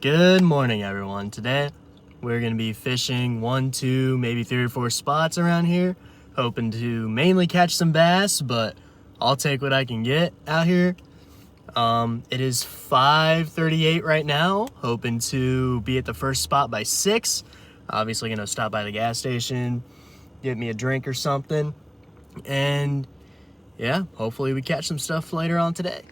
Good morning, everyone. Today we're going to be fishing 1, 2, maybe 3 or 4 spots around here, hoping to mainly catch some bass, but I'll take what I can get out here. It is 5:38 right now, hoping to be at the first spot by 6. Obviously going to stop by the gas station, get me a drink or something, and yeah, hopefully we catch some stuff later on today.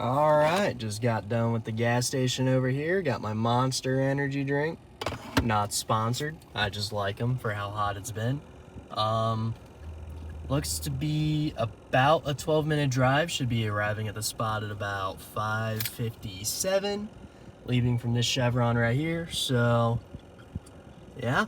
All right, just got done with the gas station over here. Got my Monster energy drink. Not sponsored. I just like them for how hot it's been. Looks to be about a 12-minute drive. Should be arriving at the spot at about 5:57. Leaving from this chevron right here. So, yeah.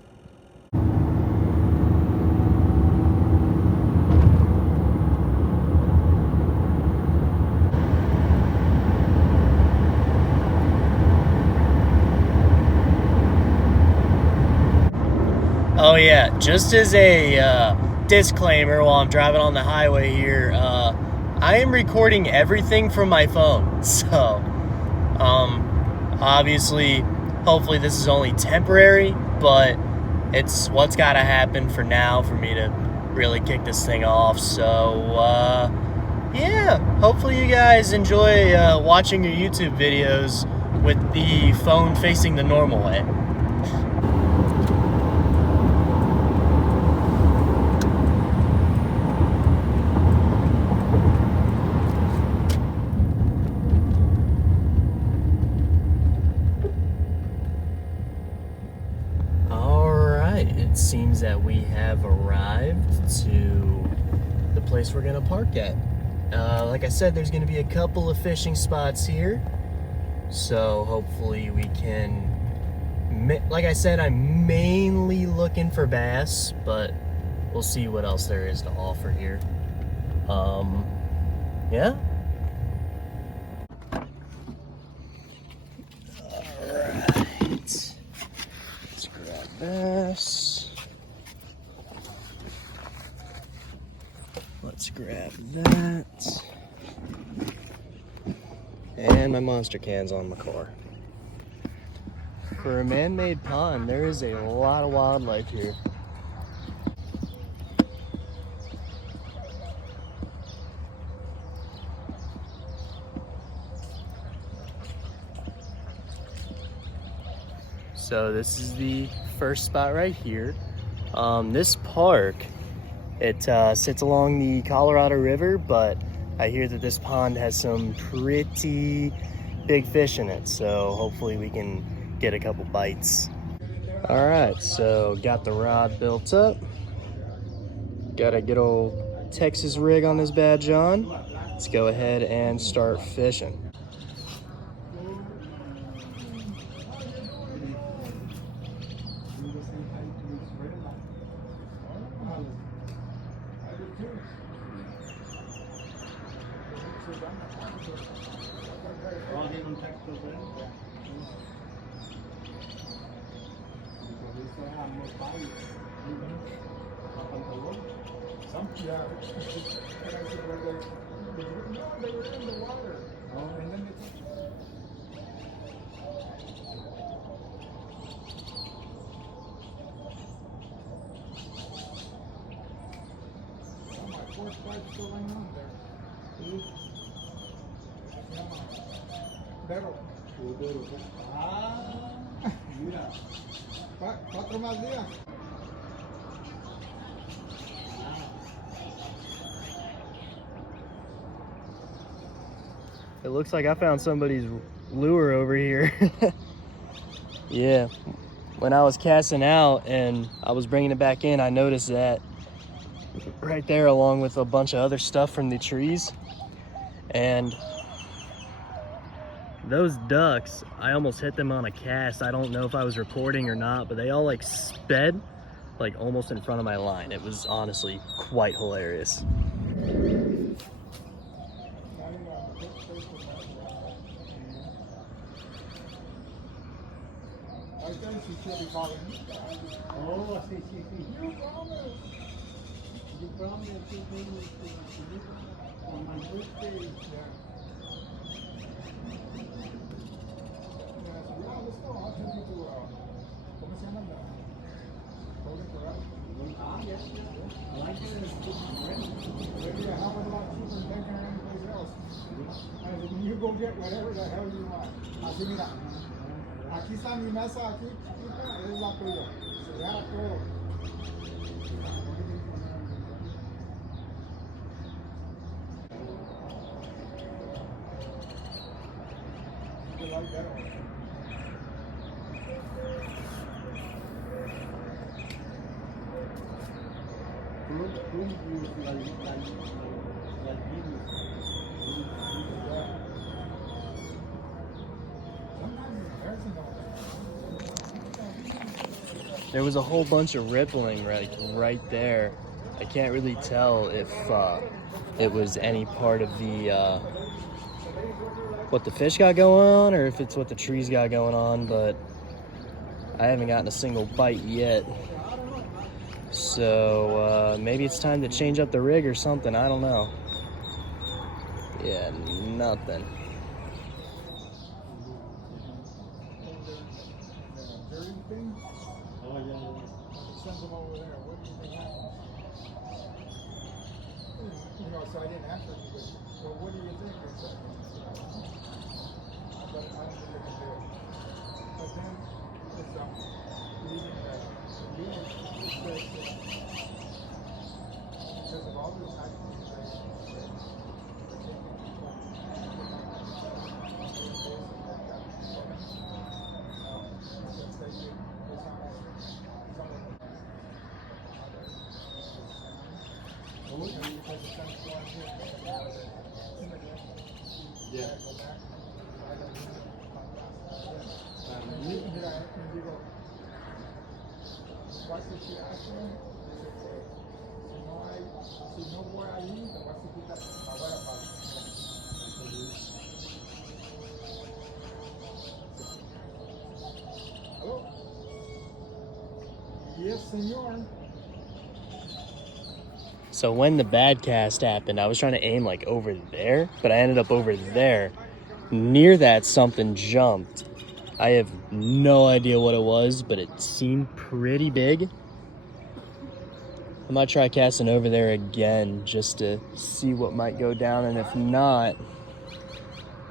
Oh yeah, just as a disclaimer while I'm driving on the highway here, I am recording everything from my phone. So, obviously, hopefully this is only temporary, but it's what's gotta happen for now for me to really kick this thing off. So, yeah, hopefully you guys enjoy watching your YouTube videos with the phone facing the normal way. It seems that we have arrived to the place we're gonna park at. Like I said, there's gonna be a couple of fishing spots here, so hopefully we can, like I said, I'm mainly looking for bass, but we'll see what else there is to offer here. Yeah. Alright, let's grab this. Let's grab that. And my Monster can's on my car. For a man-made pond, there is a lot of wildlife here. So this is the first spot right here. This park, it sits along the Colorado River, but I hear that this pond has some pretty big fish in it, so hopefully we can get a couple bites. All right, so got the rod built up. Got a good old Texas rig on this bad John. Let's go ahead and start fishing. Mira, 4 más días. It looks like I found somebody's lure over here. Yeah, when I was casting out and I was bringing it back in, I noticed that right there along with a bunch of other stuff from the trees. And those ducks, I almost hit them on a cast. I don't know if I was recording or not, but they all like sped like almost in front of my line. It was honestly quite hilarious. right there, she should be calling me. Oh, sí, sí, sí. You promise. You promised to bring me to on my birthday. Yeah. Yeah, so yeah, let's go. I'll take you to, ¿cómo se llama? Golden Corral. Ah, yes, yes. I like it. It's good and ready. Maybe a hell of a lot cheaper than Denker or anyplace else. And you go get whatever the hell you want. Así mira. Aquí está mi mesa, aquí chiquita, es la tuya. Se agarra todo. You like that one? Sometimes it's embarrassing though. There was a whole bunch of rippling right there. I can't really tell if it was any part of the what the fish got going on or if it's what the trees got going on, but I haven't gotten a single bite yet. So maybe it's time to change up the rig or something. I don't know. Yeah, nothing. Dirty thing, Oh, yeah, yeah. sends them over there. What do you think happened? You know, so I didn't answer because, well, what do you think? I said, but I don't think I can do it. But then it's reading it says because of all this accusation, Yeah. What's the she asked him? Si no voy ahí, te voy a quitar la huella para. Hello? Yes, senor. So when the bad cast happened, I was trying to aim like over there, but I ended up over there. Near that, something jumped. I have no idea what it was, but it seemed pretty big. I might try casting over there again just to see what might go down, and if not,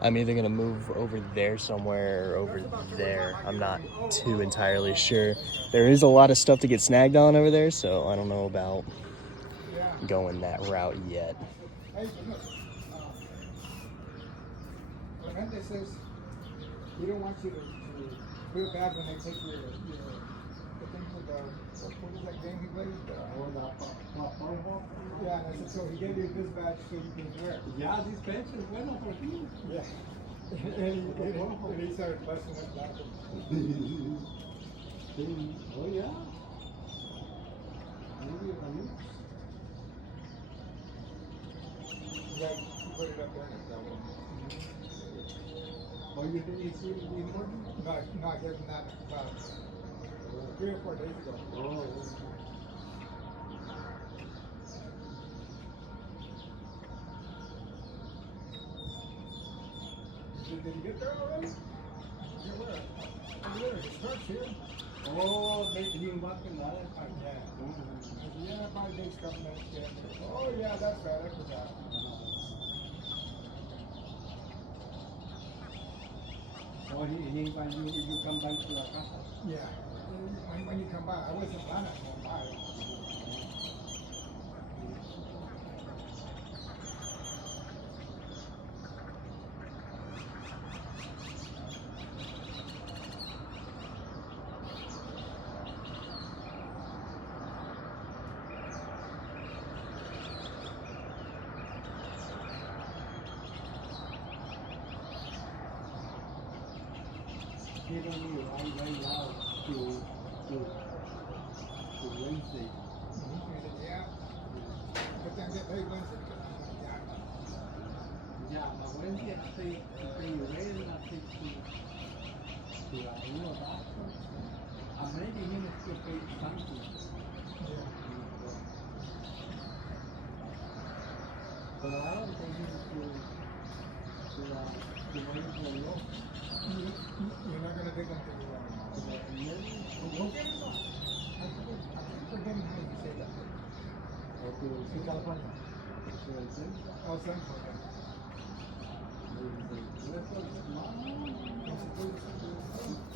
I'm either gonna move over there somewhere or over there. I'm not too entirely sure. There is a lot of stuff to get snagged on over there, so I don't know about going that route yet. Hey, look. Clemente says he don't want you to feel bad when they take your the thing for the what is that game he plays? Yeah, and I said so he gave you this badge so you can wear it. Yeah, this bench is bueno for you. Yeah. and he started busting us laughing. Oh, yeah. Maybe. Yeah, you put it up there and that one. Oh, you didn't see it in the morning? No, I gave him that about 3 or 4 days ago. Oh, Did he get there already? Yeah, where? Over there, it starts here. oh, they didn't back in that. Yeah. Yeah, 5 days coming next year. Oh yeah, that's right, I forgot. Oh, he invited you if you come back to la casa. Yeah. When you come by, I wasn't planning on going by. He don't need right now to Wednesday. He said, yeah. But then get paid Wednesday. Yeah. Yeah, but Wednesday I take to pay you rent, I take to la 1 back. to pay something. Yeah. But ahora te digo que voy a ir loco. You're not gonna take them to the no quieres no. I keep forgetting how you say that. In California. Oh, Central.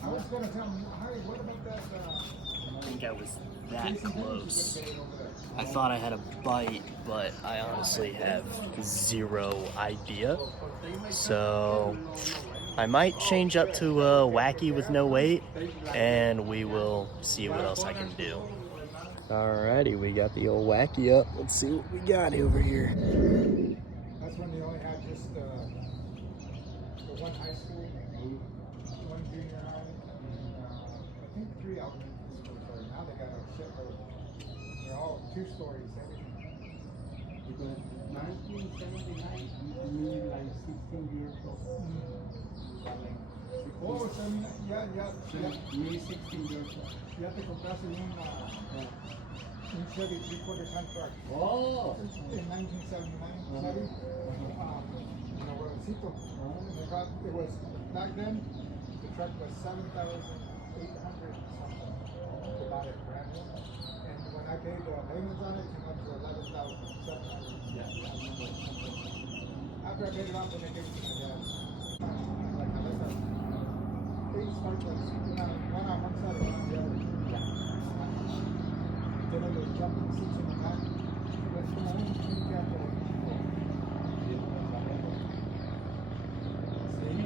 I was gonna tell him, hey, what about that? I think I was that close. I thought I had a bite, but I honestly have zero idea. So I might change up to a wacky with no weight, and we will see what else I can do. Alrighty, we got the old wacky up. Let's see what we got over here. That's when they only had just the one high school, one junior high, and I think 3 elementary schools. Right now they got a shitload. They're all 2 stories, everything. Because 1979, you mean like 16 years old. Oh, so ya Me 16 years old. te compraste un Chevy 3/4 ton truck Oh! in 1979, Chevy, nuevecito. And they got, it was, back then, the truck was $7,800 something to buy it brand new. And when I paid the payments on it, it came up to $11,700. Yeah. After I paid it off, then they gave it to my dad. Like, I like that. 8 spark plugs, one on one side and one on the other. Tiene los jumping seats in the back. Es como un handicap de equipo. Sí.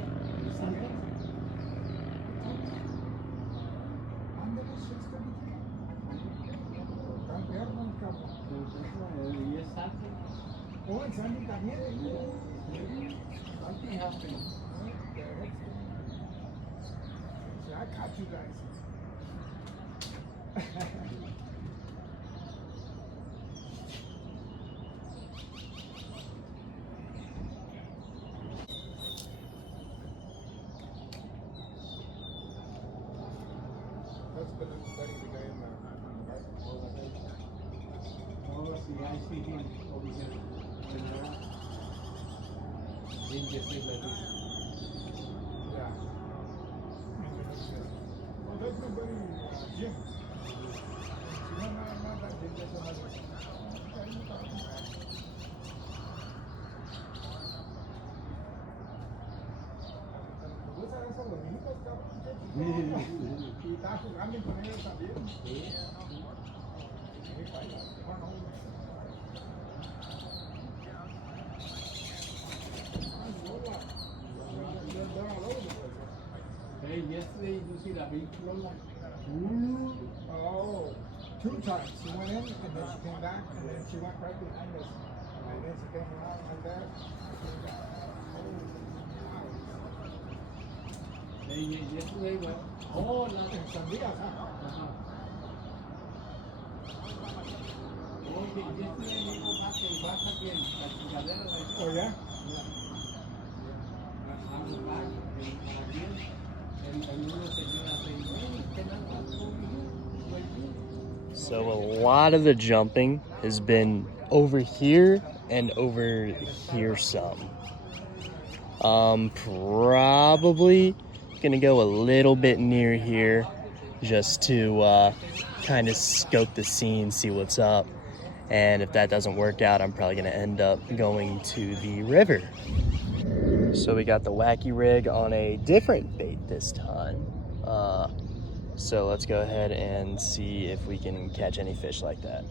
Ándale, 633. Tan perro el cabrón. Y es alto. Oh, en Sandy también. Something happened. See, I caught you guys. That's been everybody today in the Oh, see, I see him over here. He just like this. Yeah. Well, that's my buddy Jim. No, that Jim, that's another. ¿Te gustan esos los niños, cabrón? Y estás jugando con ellos también. Sí. Hey, yesterday you see the big Lola? Oh, 2 times. She went in and then she came back and then she went right behind us. And then she came around like that. Hey, yesterday what? Oh, no. En sandías, huh? Okay, yesterday we go back and back again. La chingadera, like. Oh, yeah? I'm back and again. And uno señora saying, hey, can I pass over you? Like you? So a lot of the jumping has been over here and over here some. Probably gonna go a little bit near here just to kind of scope the scene, see what's up. And if that doesn't work out, I'm probably gonna end up going to the river. So we got the wacky rig on a different bait this time. So let's go ahead and see if we can catch any fish like that.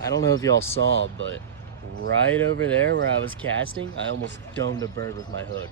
I don't know if y'all saw, but right over there where I was casting, I almost domed a bird with my hook.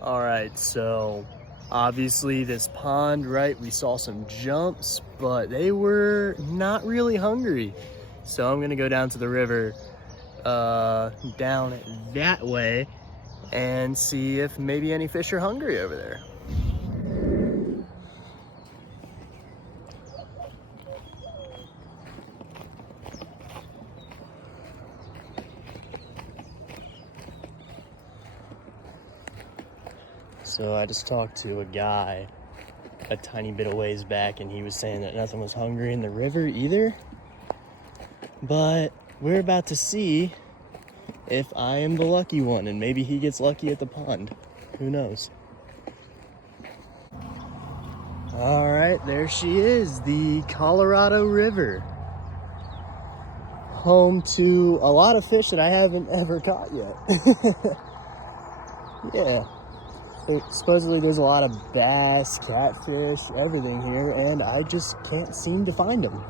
All right, so obviously this pond, right, we saw some jumps, but they were not really hungry. So I'm gonna go down to the river, down that way, and see if maybe any fish are hungry over there. So I just talked to a guy a tiny bit of ways back, and he was saying that nothing was hungry in the river either. But we're about to see if I am the lucky one, and maybe he gets lucky at the pond. Who knows? All right, there she is, the Colorado River. Home to a lot of fish that I haven't ever caught yet. Yeah. Supposedly there's a lot of bass, catfish, everything here, and I just can't seem to find them.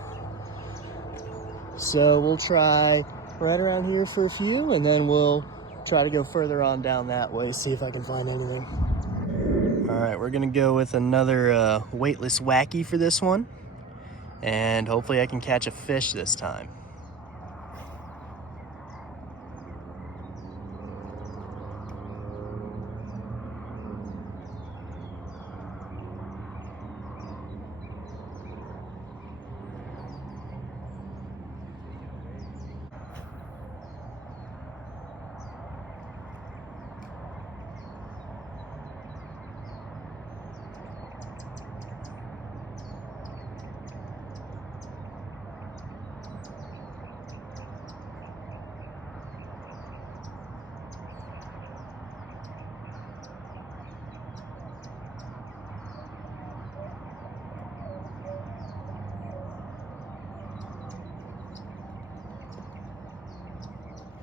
So we'll try right around here for a few, and then we'll try to go further on down that way, see if I can find anything. All right, we're gonna go with another weightless wacky for this one, and hopefully I can catch a fish this time.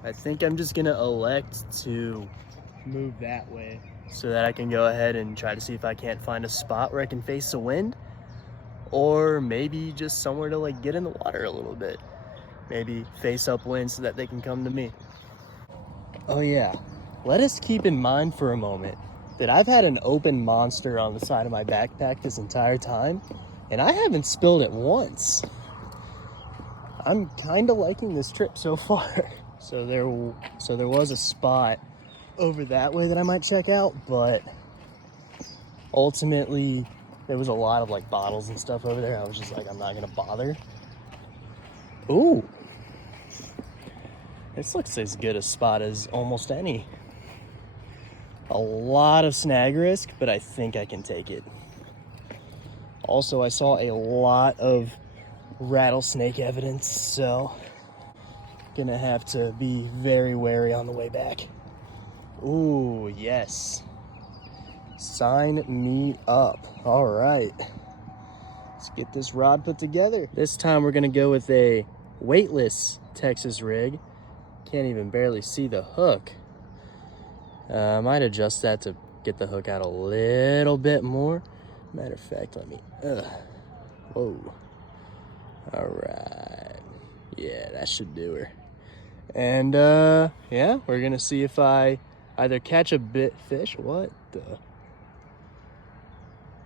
I think I'm just gonna elect to move that way so that I can go ahead and try to see if I can't find a spot where I can face the wind, or maybe just somewhere to like get in the water a little bit. Maybe face upwind so that they can come to me. Oh yeah, let us keep in mind for a moment that I've had an open monster on the side of my backpack this entire time, and I haven't spilled it once. I'm kind of liking this trip so far. So there was a spot over that way that I might check out, but ultimately there was a lot of like bottles and stuff over there. I was just like, I'm not gonna bother. Ooh, this looks as good a spot as almost any. A lot of snag risk, but I think I can take it. Also, I saw a lot of rattlesnake evidence, so gonna have to be very wary on the way back. Ooh, yes. Sign me up. All right. Let's get this rod put together. This time we're gonna go with a weightless Texas rig. Can't even barely see the hook. I might adjust that to get the hook out a little bit more. Matter of fact, let me, whoa. All right. Yeah, that should do her. And yeah, we're gonna see if I either catch a bit fish. What the?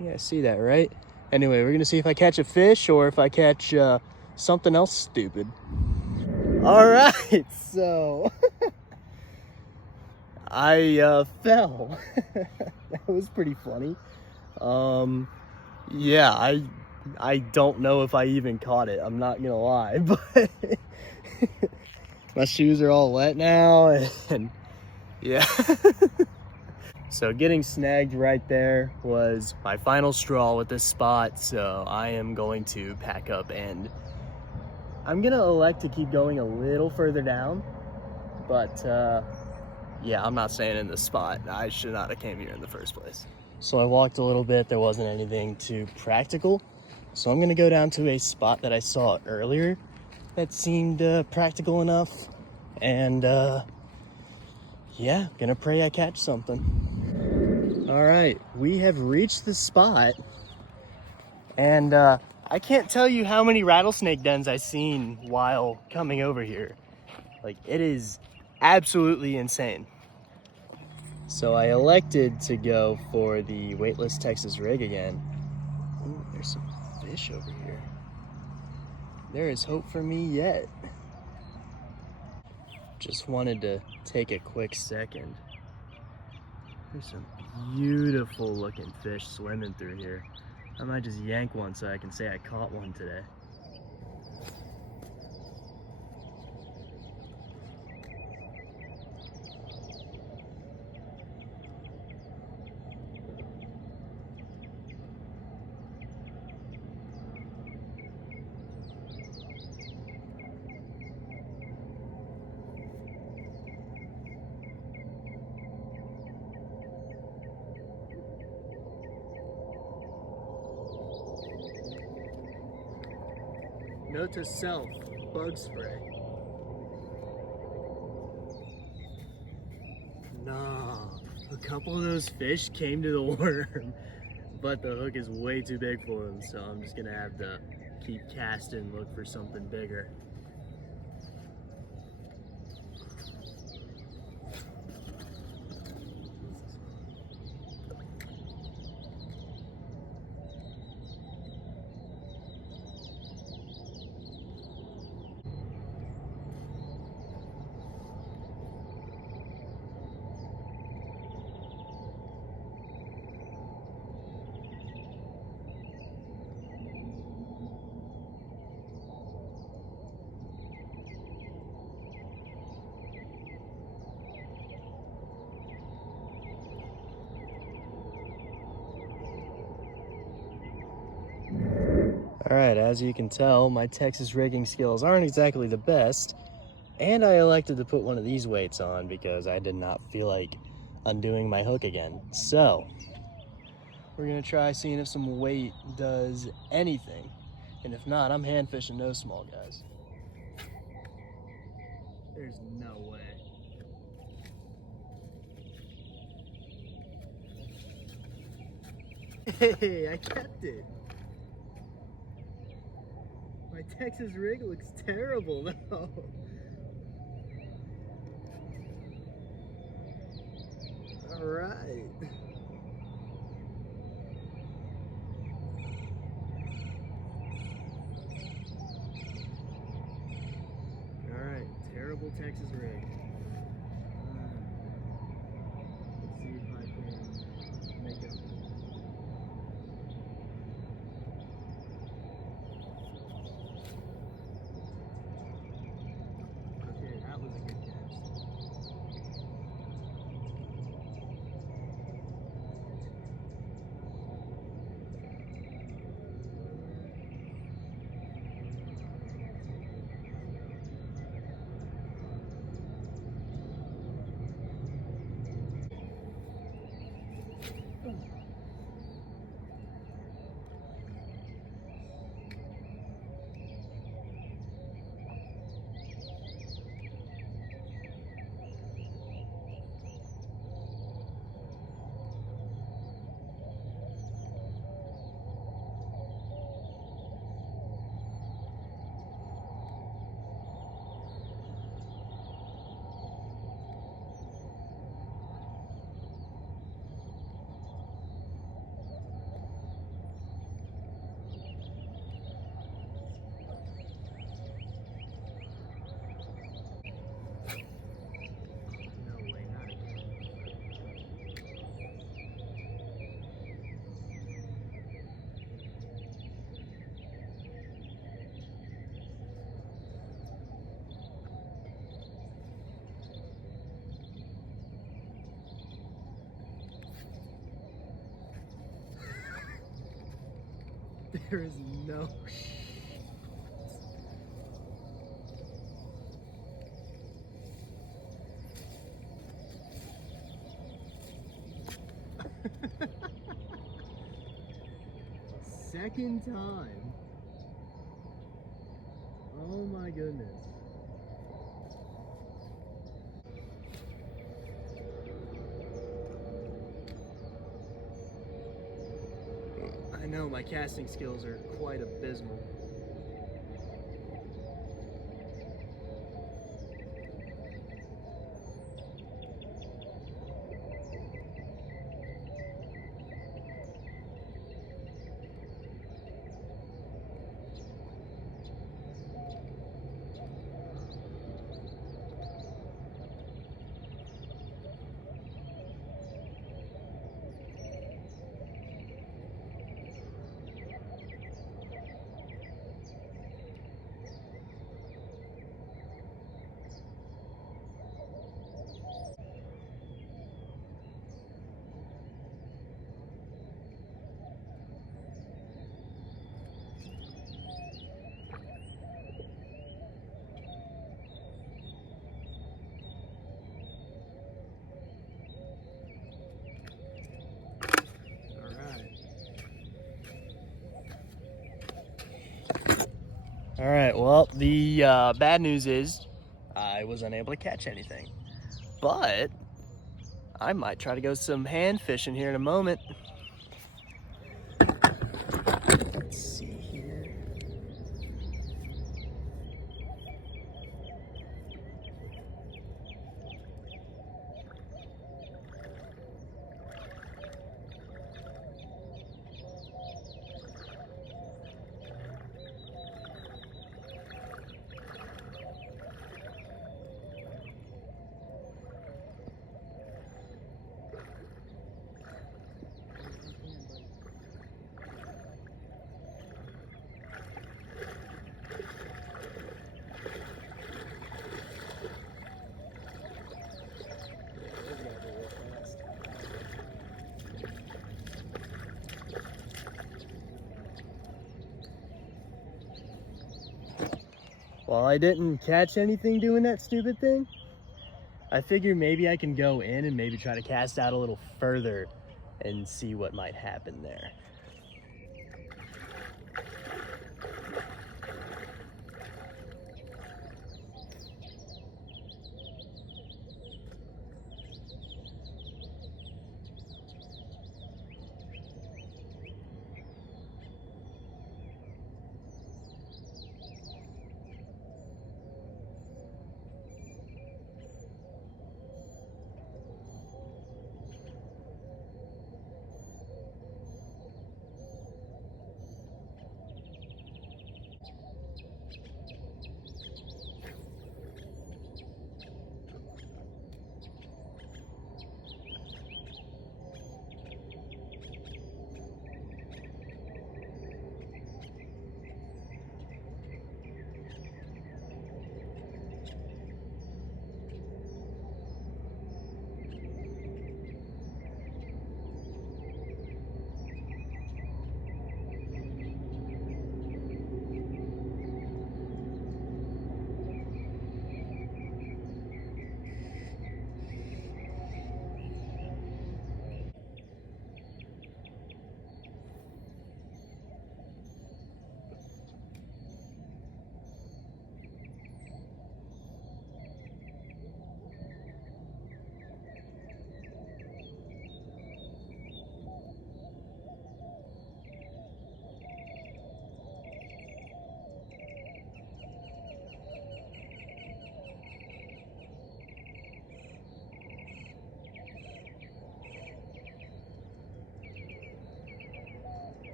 Yeah, I see that, right? Anyway, we're gonna see if I catch a fish or if I catch something else stupid. All right, so I fell. That was pretty funny. Yeah, I don't know if I even caught it. I'm not gonna lie, but my shoes are all wet now, and yeah. So getting snagged right there was my final straw with this spot, so I am going to pack up, and I'm gonna elect to keep going a little further down, but yeah, I'm not staying in this spot. I should not have came here in the first place. So I walked a little bit, there wasn't anything too practical, so I'm gonna go down to a spot that I saw earlier that seemed practical enough, and yeah, gonna pray I catch something. All right, we have reached the spot, and I can't tell you how many rattlesnake dens I've seen while coming over here. Like, it is absolutely insane. So I elected to go for the weightless Texas rig again. Ooh, there's some fish over here. There is hope for me yet. Just wanted to take a quick second. There's some beautiful looking fish swimming through here. I might just yank one so I can say I caught one today. Note to self, bug spray. Nah, a couple of those fish came to the worm, but the hook is way too big for them, so I'm just gonna have to keep casting, look for something bigger. All right, as you can tell, my Texas rigging skills aren't exactly the best, and I elected to put one of these weights on because I did not feel like undoing my hook again. So, we're gonna try seeing if some weight does anything, and if not, I'm hand fishing those small guys. There's no way. Hey, I kept it. My Texas rig looks terrible though. All right. All right, terrible Texas rig. Let's see if I can make it. Okay, that was a good cast. No way, not again. There is no second time. Oh my goodness. I know my casting skills are quite abysmal. All right, well, the bad news is I was unable to catch anything, but I might try to go some hand fishing here in a moment. Let's see here. While I didn't catch anything doing that stupid thing, I figure maybe I can go in and maybe try to cast out a little further and see what might happen there.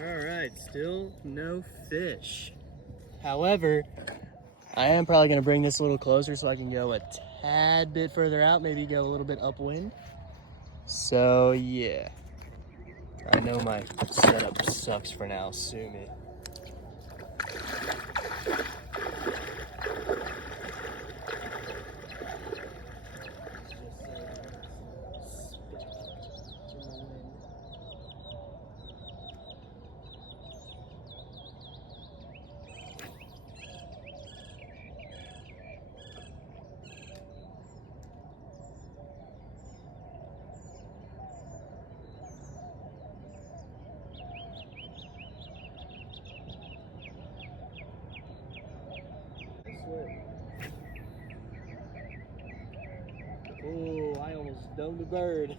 All right, still no fish. However, I am probably gonna bring this a little closer so I can go a tad bit further out, maybe go a little bit upwind. So yeah, I know my setup sucks for now, sue me. Oh, I almost domed the bird.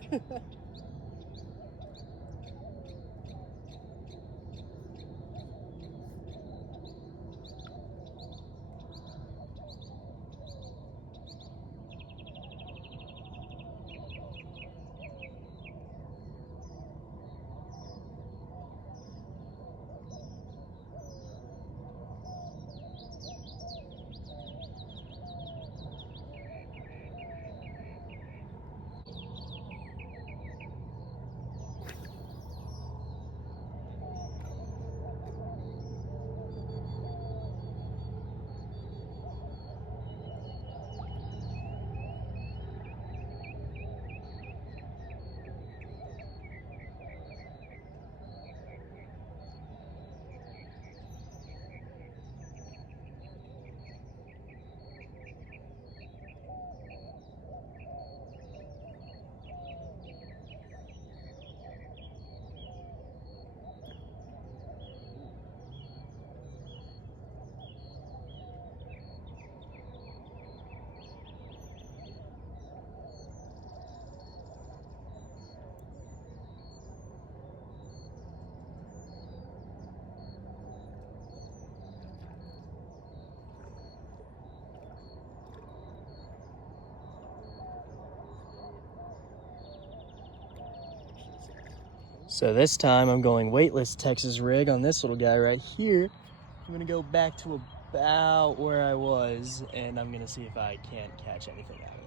So this time I'm going weightless Texas rig on this little guy right here. I'm gonna go back to about where I was, and I'm gonna see if I can't catch anything out of that.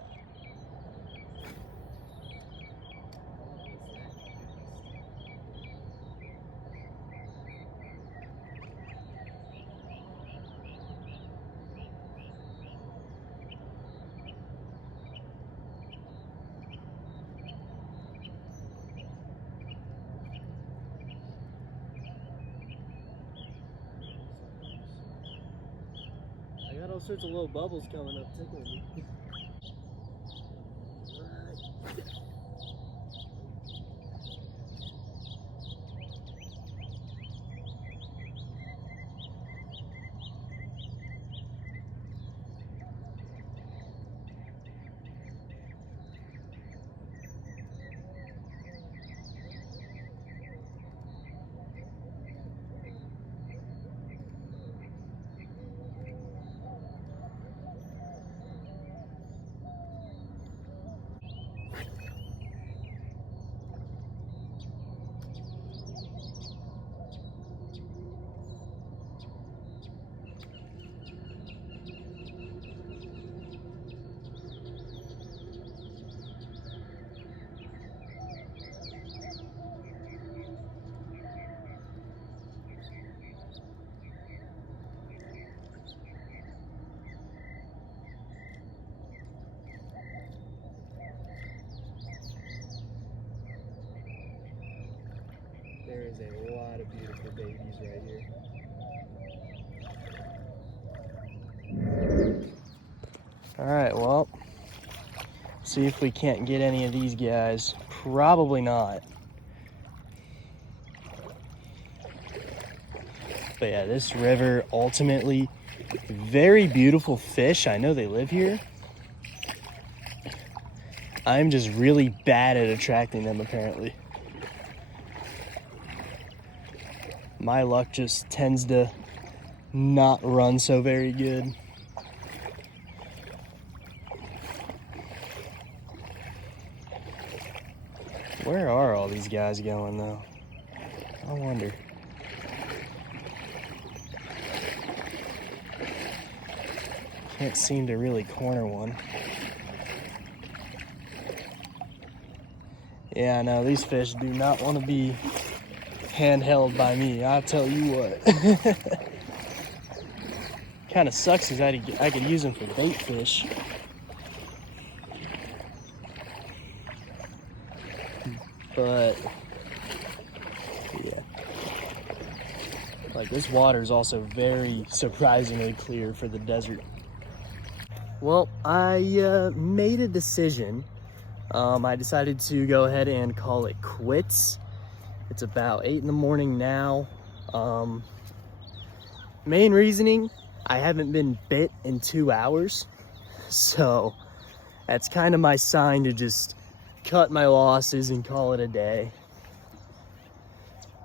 I got all sorts of little bubbles coming up tickling me. There is a lot of beautiful babies right here. All right, well, see if we can't get any of these guys. Probably not. But yeah, this river ultimately, very beautiful fish. I know they live here. I'm just really bad at attracting them apparently. My luck just tends to not run so very good. Where are all these guys going though? I wonder. Can't seem to really corner one. Yeah, no, these fish do not want to be handheld by me, I'll tell you what. Kind of sucks because I could use them for bait fish. But yeah, like this water is also very surprisingly clear for the desert. Well, I made a decision. I decided to go ahead and call it quits. It's about 8 in the morning now. Main reasoning, I haven't been bit in 2 hours. So that's kind of my sign to just cut my losses and call it a day.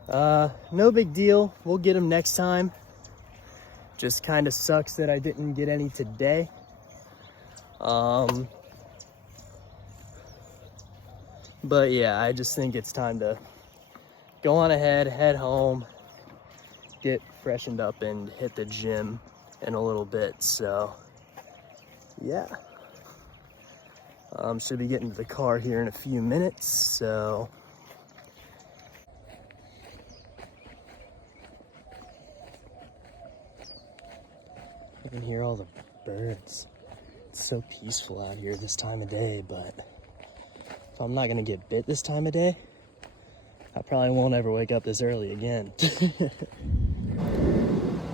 No big deal. We'll get them next time. Just kind of sucks that I didn't get any today. But yeah, I just think it's time to go on ahead, head home, get freshened up, and hit the gym in a little bit. So yeah, should be getting to the car here in a few minutes. So you can hear all the birds. It's so peaceful out here this time of day, but if I'm not gonna get bit this time of day, I probably won't ever wake up this early again.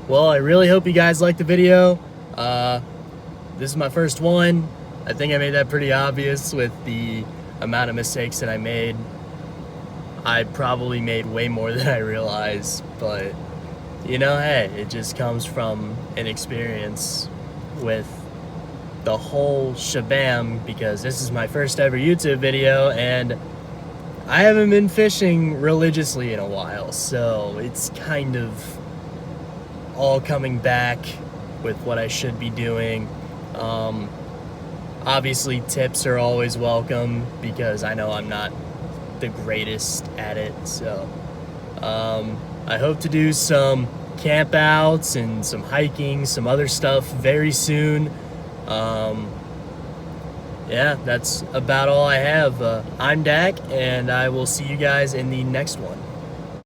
Well, I really hope you guys liked the video. This is my first one. I think I made that pretty obvious with the amount of mistakes that I made. I probably made way more than I realized, but you know, hey, it just comes from an experience with the whole shabam, because this is my first ever YouTube video and I haven't been fishing religiously in a while, so it's kind of all coming back with what I should be doing. Obviously tips are always welcome because I know I'm not the greatest at it. So I hope to do some campouts and some hiking, some other stuff very soon. Yeah, that's about all I have. I'm Dak, and I will see you guys in the next one.